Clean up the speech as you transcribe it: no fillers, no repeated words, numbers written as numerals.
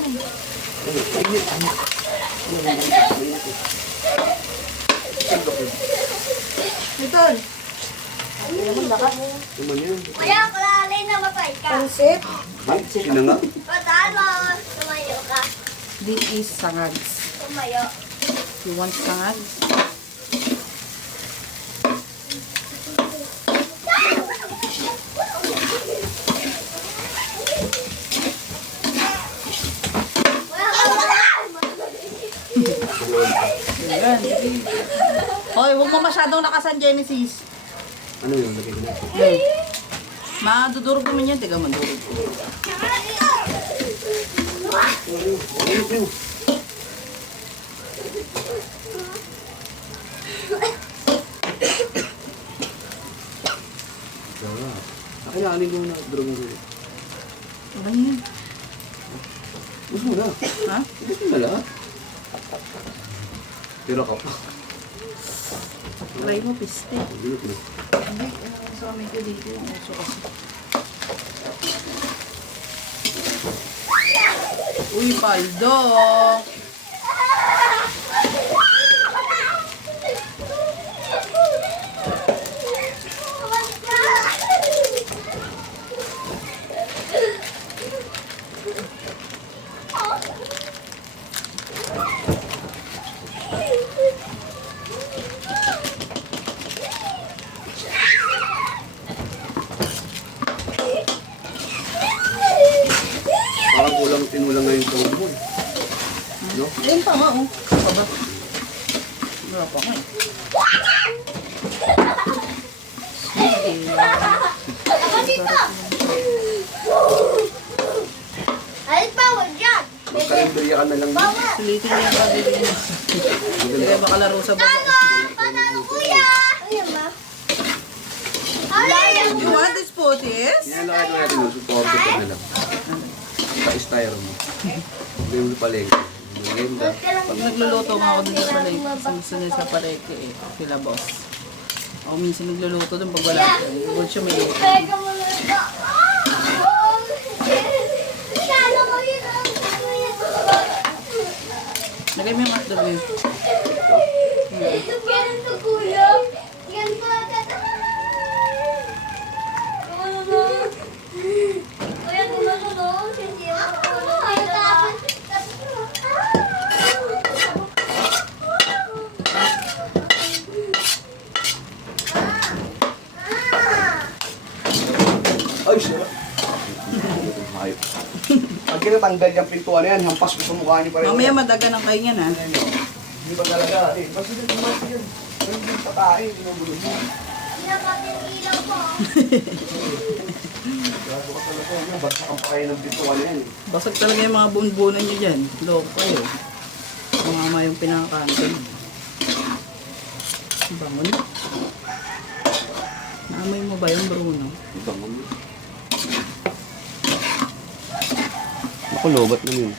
yan eh. Ito. Naman yun. Kuya, kulalay na matay ka. Pansit. Sino nga? Patalo. Tumayo ka. This is sangags. Tumayo. You want sangags? Ayan. Hoy, huwag mo masyadong nakasan, Genesis. Ano yun? Lagay ko na. Okay. Madudurog naman yan. Tiga, madurog. Kailangan ko na drug mo. Ano yan? Gusto mo na. Ha? Gusto mo na lahat. Tira ka pa. Try mo, piste. Bilot na. Hindi, sa amin ko dito yung uso kasi. Uy, Paldo! Parang kulang tinulang na yung tawag mo eh. No? Ayun pa nga, oh. Ano ba? Wala pa nga eh. Sige. Ako dito. Alis bawal dyan. Magkalendarya ka na lang. Bawal. Sulitin mo yung pabili niya. Sige, baka laro sa baba. Panalo kuya. Ayan ba? Ay, You want this potis? Yan lang ito natin. Support ko na lang. Pa-styro mo. Hindi mo paling. Maganda. Pag nagluluto nga ako dun sa palengke, kasi gusto niya sa palengke eh, sila boss. Ako minsan nagluluto dun pag wala siya. Bukod siya may Pega mo na ito. Salo mo yun. Lagay mo yung hotdog yun. Ito ganun to kuya. Yan pa. Kuya, gumano. Hindi ako. Ay, sira. Hayop. Pag kinatanggal yung pintuan na yan, hampas ko sa mukha niyo pa rin. Mamaya madaga ng kaingan ha. Hindi ba talaga? Eh, basta din naman yan. Ganun din patae, ginugulo mo. Nakatin ilaw ko. Gago ka talaga. Yan, bagsak ang pakain ng pintuan na yan. eh. Basag talaga yung mga bunbunan niyo dyan. Loko kayo. Mama yung pinakakantin. Bangon. Naamoy mo ba yung Bruno? Ibang mo. Ako, lobat naman yun.